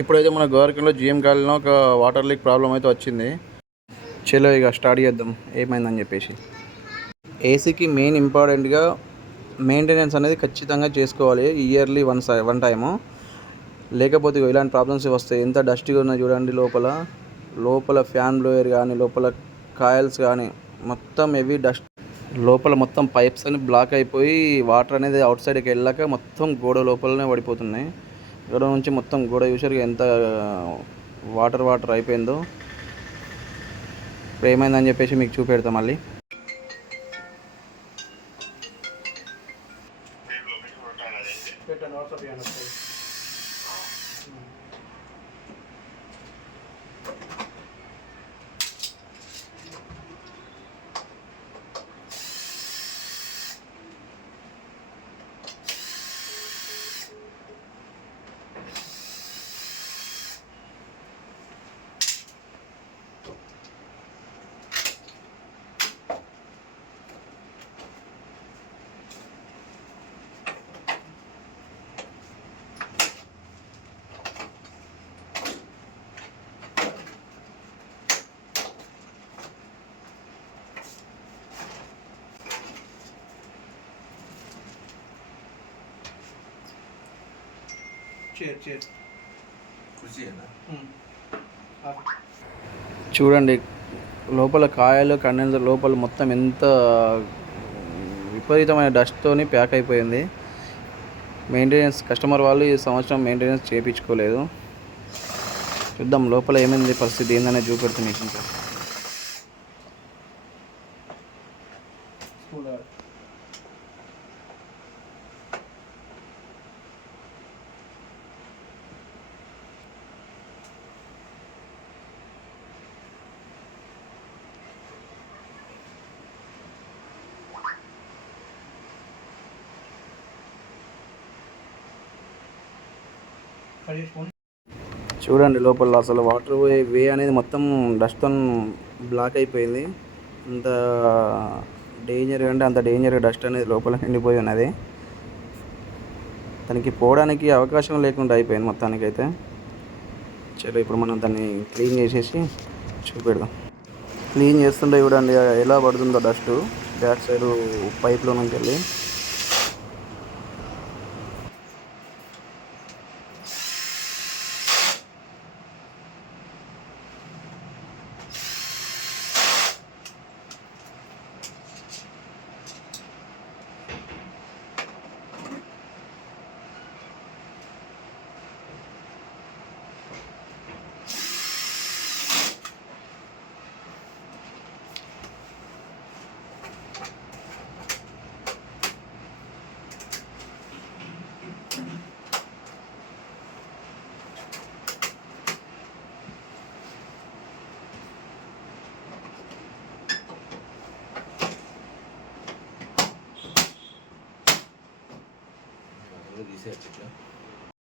ఇప్పుడైతే మన గోరకంలో జిఎం కాలనీలో ఒక వాటర్ లీక్ ప్రాబ్లం అయితే వచ్చింది. చలో ఇక స్టార్ట్ చేద్దాం ఏమైందని చెప్పేసి. ఏసీకి మెయిన్ ఇంపార్టెంట్గా మెయింటెనెన్స్ అనేది ఖచ్చితంగా చేసుకోవాలి, ఇయర్లీ వన్ టైము. లేకపోతే ఇలాంటి ప్రాబ్లమ్స్ వస్తాయి. ఎంత డస్ట్గా ఉన్నాయి చూడండి. లోపల ఫ్యాన్ బ్లోయర్ కానీ, లోపల కాయిల్స్ కానీ మొత్తం హెవీ డస్ట్. లోపల మొత్తం పైప్స్ అని బ్లాక్ అయిపోయి వాటర్ అనేది అవుట్ సైడ్కి వెళ్ళాక మొత్తం గోడ లోపలనే పడిపోతున్నాయి. గోడ నుంచి మొత్తం గోడ చూసారు ఎంత వాటర్ అయిపోయిందో. ఇప్పుడు ఏమైందని చెప్పేసి మీకు చూపెడతాం మళ్ళీ. చూడండి లోపల కాయలు కండెన్సర్ లోపల మొత్తం ఎంత విపరీతమైన డస్ట్తో ప్యాక్ అయిపోయింది. మెయింటెనెన్స్ కస్టమర్ వాళ్ళు ఈ సంవత్సరం మెయింటెనెన్స్ చేయించుకోలేదు. చూద్దాం లోపల ఏమైంది పరిస్థితి ఏందనేది చూపెడుతుంది ఇంకా. చూడండి లోపల అసలు వాటర్ వే అనేది మొత్తం డస్ట్తో బ్లాక్ అయిపోయింది. అంత డేంజర్ అంటే అంత డేంజర్ డస్ట్ అనేది లోపల నిండిపోయి ఉన్నది. దానికి పోవడానికి అవకాశం లేకుండా అయిపోయింది మొత్తానికైతే. చలో ఇప్పుడు మనం దాన్ని క్లీన్ చేసేసి చూపెడదాం. క్లీన్ చేస్తుంటే చూడండి ఎలా పడుతుందో డస్ట్ బ్యాక్ సైడ్ పైప్లో నుంచి వెళ్ళి. research